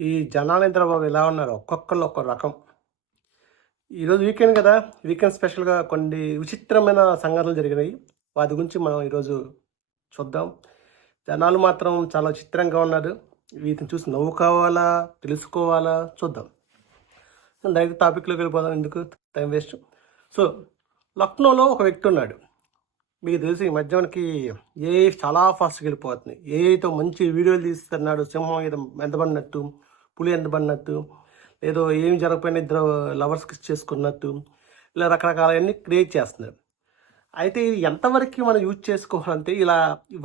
ఈ జనాలేంద్ర బాబు ఎలా ఉన్నారు. ఒక్కొక్కళ్ళు ఒక్కొక్క రకం. ఈరోజు వీకెండ్ కదా. వీకెండ్ స్పెషల్గా కొన్ని విచిత్రమైన సంఘటనలు జరిగినాయి. వాటి గురించి మనం ఈరోజు చూద్దాం. జనాలు మాత్రం చాలా చిత్రంగా ఉన్నారు. వీటిని చూసి నవ్వు కావాలా తెలుసుకోవాలా చూద్దాం. డైరెక్ట్ టాపిక్లోకి వెళ్ళిపోదాం. ఎందుకు? Time waste. సో లక్నోలో ఒక వ్యక్తి ఉన్నాడు. మీకు తెలిసి ఈ మధ్య మనకి ఏ చాలా ఫాస్ట్గా వెళ్ళిపోతుంది. ఏఐతో మంచి వీడియోలు తీస్తున్నాడు సింహం ఏదో ఎంత పడినట్టు పులి ఎంత పడినట్టు ఏదో ఏం జరగకపోయినా ఇద్దరు లవర్స్ కిస్ చేసుకున్నట్టు ఇలా రకరకాలన్నీ క్రియేట్ చేస్తున్నారు. అయితే ఇది ఎంతవరకు మనం యూజ్ చేసుకోవాలంటే ఇలా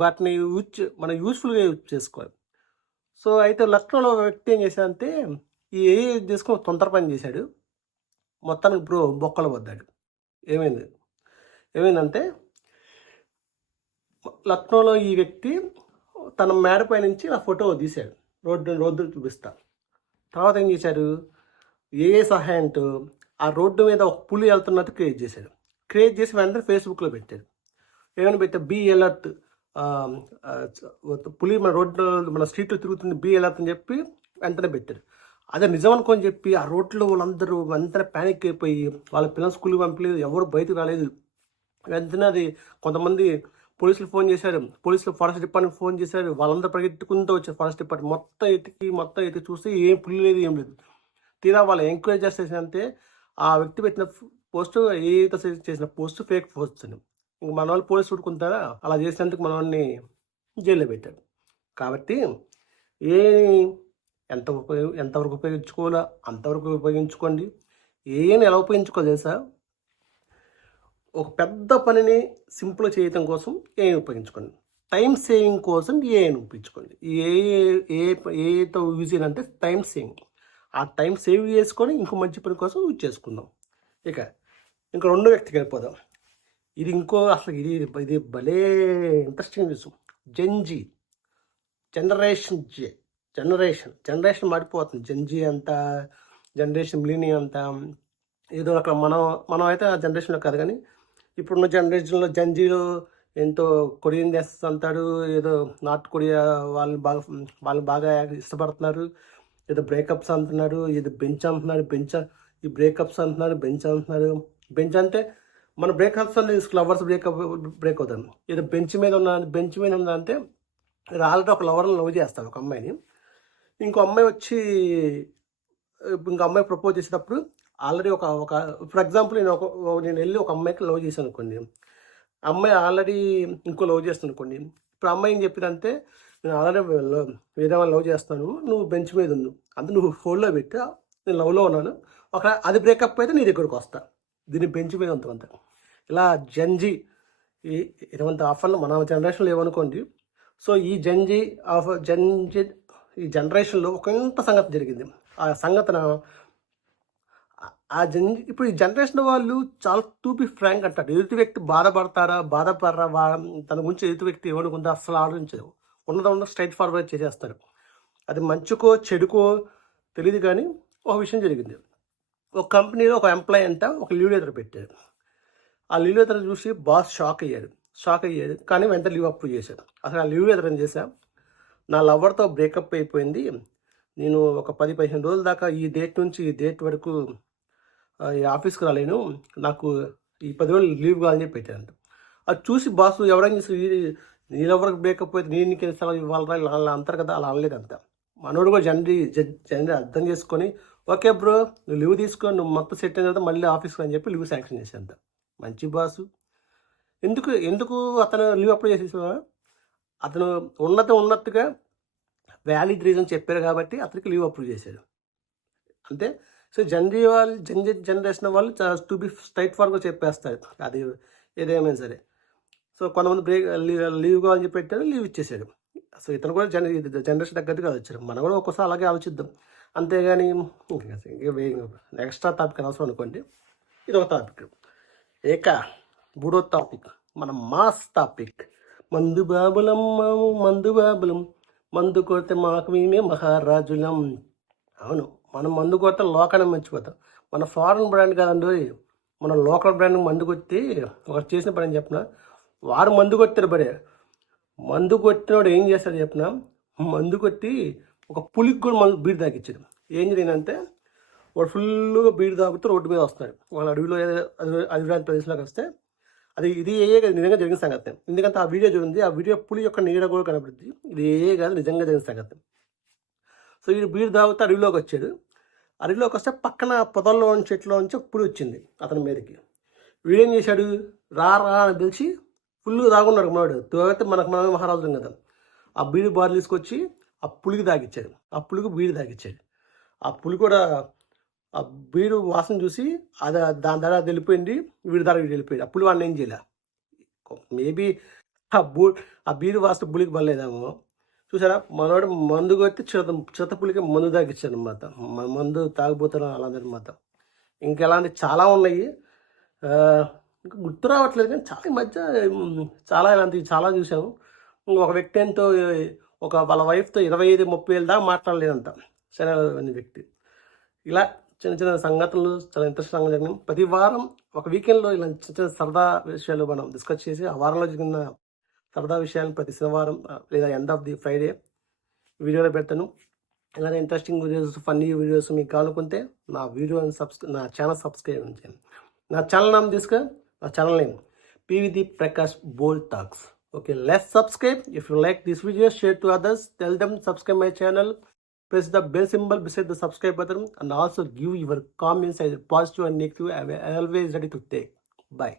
వాటిని యూజ్ మనం యూస్ఫుల్గా యూజ్ చేసుకోవాలి. సో అయితే లక్నోలో ఒక వ్యక్తి ఏం చేశాడంటే ఈ ఏ చేసుకుని తొందర పని చేశాడు. మొత్తానికి బ్రో బొక్కలు వద్దాడు. ఏమైంది? ఏమైందంటే లక్నోలో ఈ వ్యక్తి తన మేడపై నుంచి ఆ ఫోటో తీశాడు. రోడ్డు రోడ్డు చూపిస్తా. తర్వాత ఏం చేశాడు? ఏ సహాయంతో ఆ రోడ్డు మీద ఒక పులి వెళ్తున్నట్టు క్రియేట్ చేశాడు. క్రియేట్ చేసి వెంటనే ఫేస్బుక్లో పెట్టాడు. ఏమైనా పెట్టా? బీ అలర్ట్ పులి మన రోడ్డు మన స్ట్రీట్లో తిరుగుతుంది బీ అలర్ట్ అని చెప్పి వెంటనే పెట్టాడు. అదే నిజం అనుకొని చెప్పి ఆ రోడ్లో వాళ్ళందరూ వెంటనే ప్యానిక్ అయిపోయి వాళ్ళ పిల్లలు స్కూల్కి పంపలేదు ఎవరు బయటకు రాలేదు. వెంటనే అది కొంతమంది పోలీసులు ఫోన్ చేశారు. పోలీసులు ఫారెస్ట్ డిపార్ట్మెంట్ ఫోన్ చేశారు. వాళ్ళందరూ పరిగెత్తుకుంటూ వచ్చారు ఫారెస్ట్ డిపార్ట్మెంట్. మొత్తం ఎతికి మొత్తం ఎతికి చూస్తే ఏం పులి లేదు ఏం లేదు. తీరా వాళ్ళు ఎంక్వైరీ చేసేసంటే ఆ వ్యక్తి పెట్టిన పోస్ట్ ఏదైతే చేసిన పోస్ట్ ఫేక్ పోస్ట్ అని. ఇంక మన వాళ్ళు పోలీసు ఊడుకుంటారా అలా చేసినందుకు మన వాళ్ళని జైల్లో పెట్టారు. కాబట్టి ఏ ఎంత ఉపయోగ ఎంతవరకు ఉపయోగించుకోవాలో అంతవరకు ఉపయోగించుకోండి. ఏని ఎలా ఉపయోగించుకోవాలి తెలుసా? ఒక పెద్ద పనిని సింపుల్ చేయటం కోసం ఏఐ ఉపయోగించుకోండి. టైం సేవింగ్ కోసం ఏఐని ఉపయోగించుకోండి. ఏ ఏ ఏతో యూజ్ చేయాలంటే టైం సేవింగ్ ఆ టైం సేవ్ చేసుకొని ఇంకో మంచి పని కోసం యూజ్ చేసుకుందాం. ఇక ఇంకా రెండో వ్యక్తికి వెళ్ళిపోదాం. ఇది ఇంకో అసలు ఇది ఇది భలే ఇంట్రెస్టింగ్ విషయం gen Z generation Z generation generation మారిపోతుంది. జెన్జీ అంతా జనరేషన్ మిలీనియం అంతా. ఏదో అక్కడ మనం మనం అయితే ఆ జనరేషన్లో కాదు కానీ ఇప్పుడున్న జనరేషన్లో జంజీలు ఎంతో కొరియన్ చేస్తా అంటారు ఏదో నార్త్ కొరియా వాళ్ళు బాగా వాళ్ళు బాగా ఇష్టపడుతున్నారు. ఏదో బ్రేకప్స్ అంటున్నారు ఏదో బెంచ్ అంటున్నారు బెంచ్ ఈ బ్రేకప్స్ అంటున్నారు బెంచ్ అంటున్నారు. బెంచ్ అంటే మన బ్రేకప్స్ అంటే లవర్స్ బ్రేకప్ బ్రేక్ అవుతాం ఏదో బెంచ్ మీద ఉన్న బెంచ్ మీద ఉందంటే ఆల్రెడీ ఒక లవర్ని లవ్ చేస్తాడు ఒక అమ్మాయిని. ఇంకో అమ్మాయి వచ్చి ఇంకో అమ్మాయి ప్రపోజ్ చేసేటప్పుడు ఆల్రెడీ ఒక ఒక ఫర్ ఎగ్జాంపుల్ నేను ఒక నేను వెళ్ళి ఒక అమ్మాయికి లవ్ చేశాను అనుకోండి అమ్మాయి ఆల్రెడీ ఇంకో లవ్ చేస్తాను అనుకోండి ఇప్పుడు అమ్మాయి ఏం చెప్పిందంటే నేను ఆల్రెడీ వేరే వాళ్ళు లవ్ చేస్తాను నువ్వు బెంచ్ మీద ఉండు. అంత నువ్వు ఫోన్లో పెట్టా నేను లవ్లో ఉన్నాను. ఒక అది బ్రేకప్ అయితే నీ దగ్గరకు వస్తా. దీన్ని బెంచ్ మీద అంత ఇలా జంజీ ఈ ఇటువంటి ఆఫర్లు మన జనరేషన్లో ఏమనుకోండి సో ఈ జంజీ ఆఫ్ జంజీ ఈ జనరేషన్లో ఒక ఇంత సంగతి జరిగింది. ఆ సంగతన ఆ జన్ ఇప్పుడు ఈ జనరేషన్ వాళ్ళు చాలా టూ ఫ్రాంక్ అంటారు. ఎదుటి వ్యక్తి బాధపడతారా బాధపడరా వా తన గురించి ఎదుటి వ్యక్తి ఏమనుకుందా అసలు ఆలోచించదు. ఉన్నది ఉన్న స్ట్రైట్ ఫార్వర్డ్ చేసేస్తారు. అది మంచుకో చెడుకో తెలియదు కానీ ఒక విషయం జరిగింది. ఒక కంపెనీలో ఒక ఎంప్లాయ్ అంట ఒక లీవ్ లెటర్ పెట్టాడు ఆ లీవ్ లెటర్ చూసి బాస్ షాక్ అయ్యారు. షాక్ అయ్యారు. కానీ వెంటనే లీవ్ అప్రూవ్ చేశారు. అసలు ఆ లీవ్ లెటర్ ఏం చేశా? నా లవర్తో బ్రేకప్ అయిపోయింది. నేను ఒక పది పదిహేను రోజుల దాకా ఈ డేట్ నుంచి ఈ డేట్ వరకు ఆఫీస్కి రాలేను నాకు ఈ పదివేలు లీవ్ కావాలని చెప్పి పెట్టాను అది చూసి బాస్ ఎవరైనా నేనెవరికి ఎవరికి బ్రేకప్ అయితే నేను నీకు సెలవు ఇవ్వాలరా అలా అంటారు కదా అలా అనలేదు అంత. మనోడు కూడా జనరీ జనరీ అర్థం చేసుకొని ఓకే బ్రో నువ్వు లీవ్ తీసుకొని నువ్వు మొత్తం సెట్ అయిన తర్వాత మళ్ళీ ఆఫీస్కి అని చెప్పి లీవ్ శాంక్షన్ చేసేంత మంచి బాసు. ఎందుకు ఎందుకు అతను లీవ్ అప్లై చేసేసా అతను ఉన్నత ఉన్నట్టుగా వ్యాలిడ్ రీజన్ చెప్పారు కాబట్టి అతనికి లీవ్ అప్రూవ్ చేశాడు. అంటే సో జనరీ వాళ్ళు జన్ జనరేషన్ వాళ్ళు టు బి స్ట్రైట్ ఫార్వర్డ్గా చెప్పేస్తారు. అది ఏదేమైనా సరే. సో కొంతమంది బ్రేక్ లీవ్ లీవ్ కావాలని చెప్పి పెట్టారు లీవ్ ఇచ్చేసాడు సో ఇతను కూడా జన జనరేషన్ తగ్గట్టుగా వచ్చారు. మనం కూడా ఒక్కోసారి అలాగే ఆలోచిద్దాం. అంతేగాని ఎక్స్ట్రా టాపిక్ అవసరం అనుకోండి. ఇది ఒక టాపిక్. ఏక మూడో టాపిక్. మన మాస్ టాపిక్. మందు బాబులం మందు బాబులం. మందు కొడితే మాకు మేమే మహారాజులం. అవును. మనం మందు కొడితే లోకాన్ని మర్చిపోతాం మన ఫారెన్ బ్రాండ్ కాదండి మన లోకల్ బ్రాండ్ మందు కొట్టి ఒకరు చేసిన పని చెప్పిన? వారు మందు కొట్టారు బరే మందు కొట్టినోడు ఏం చేస్తాడు చెప్పిన? మందు కొట్టి ఒక పులికి కూడా మనం బీడి తాగిచ్చాడు ఏం జరిగిందంటే వాడు ఫుల్గా బీడి తాగుతూ రోడ్డు మీద వస్తున్నాడు వాళ్ళ అడవిలో ఏదో అడవి అడవిలాంటి ప్రదేశంలోకి వస్తే అది ఇది ఏ కాదు నిజంగా జరిగిన సంగతి. ఎందుకంటే ఆ వీడియో చూడండి ఆ వీడియో పులి యొక్క నీడ కూడా కనబడుద్ది ఇది ఏ కాదు నిజంగా జరిగిన సంగతి. సో వీడు బీడు తాగుతూ అడవిలోకి వచ్చాడు. అడవిలోకి వస్తే పక్కన పొదల్లో ఉన్న చెట్లో నుంచి పులి వచ్చింది అతని మీదకి. వీడేం చేశాడు? రా రా అని పిలిచి ఫుల్గా తాగున్నాడు మనవాడు తాగితే మనకు మనమే మహారాజులం కదా. ఆ బీడి బార్ తీసుకొచ్చి ఆ పులికి తాగిచ్చాడు. ఆ పులికి బీడి తాగిచ్చాడు. ఆ పులి కూడా ఆ బీడు వాసన చూసి అది దాని ధర అది వెళ్ళిపోయింది. వీడి ధర వీడు వెళ్ళిపోయింది ఆ పులి వాడిని ఏం చేయలే. మేబీ ఆ బూ ఆ బీడు వాసన పులికి పడలేదేమో. చూసారా? మనోడు మందు కొట్టి చిరత చిరత పులికి మందు తాగిచ్చాడు అనమాట మందు తాగిపోతాను అలాంటి ఇంకెలాంటి చాలా ఉన్నాయి. ఇంకా గుర్తు రావట్లేదు కానీ చాలా ఈ మధ్య చాలా ఇలాంటివి చాలా చూసాము. ఒక వ్యక్తి ఎంతో ఒక వాళ్ళ వైఫ్తో ఇరవై ఐదు ముప్పై ఏళ్ళ దాకా మాట్లాడలేదంట. సరే అనే వ్యక్తి. ఇలా చిన్న చిన్న సంగతులు చాలా ఇంట్రెస్టింగ్గా జరిగినాయి. ప్రతి వారం ఒక వీకెండ్లో ఇలా చిన్న చిన్న సరదా విషయాలు మనం డిస్కస్ చేసి ఆ వారంలో జరిగిన సరదా విషయాలను ప్రతి శనివారం లేదా ఎండ్ ఆఫ్ ది ఫ్రైడే వీడియోలో పెడతాను ఇలానే ఇంట్రెస్టింగ్ వీడియోస్ ఫన్నీ వీడియోస్ మీకు కావాలనుకుంటే నా వీడియో సబ్స్క్రై నా ఛానల్ సబ్స్క్రైబ్ చేయండి నా ఛానల్ నామ్ తీసుకు నా channel name పివిది Prakash bold talks okay let's subscribe if you like this video share to others tell them subscribe my channel press the bell symbol beside the subscribe button and also give your comments either positive or negative. I am always ready to take. Bye.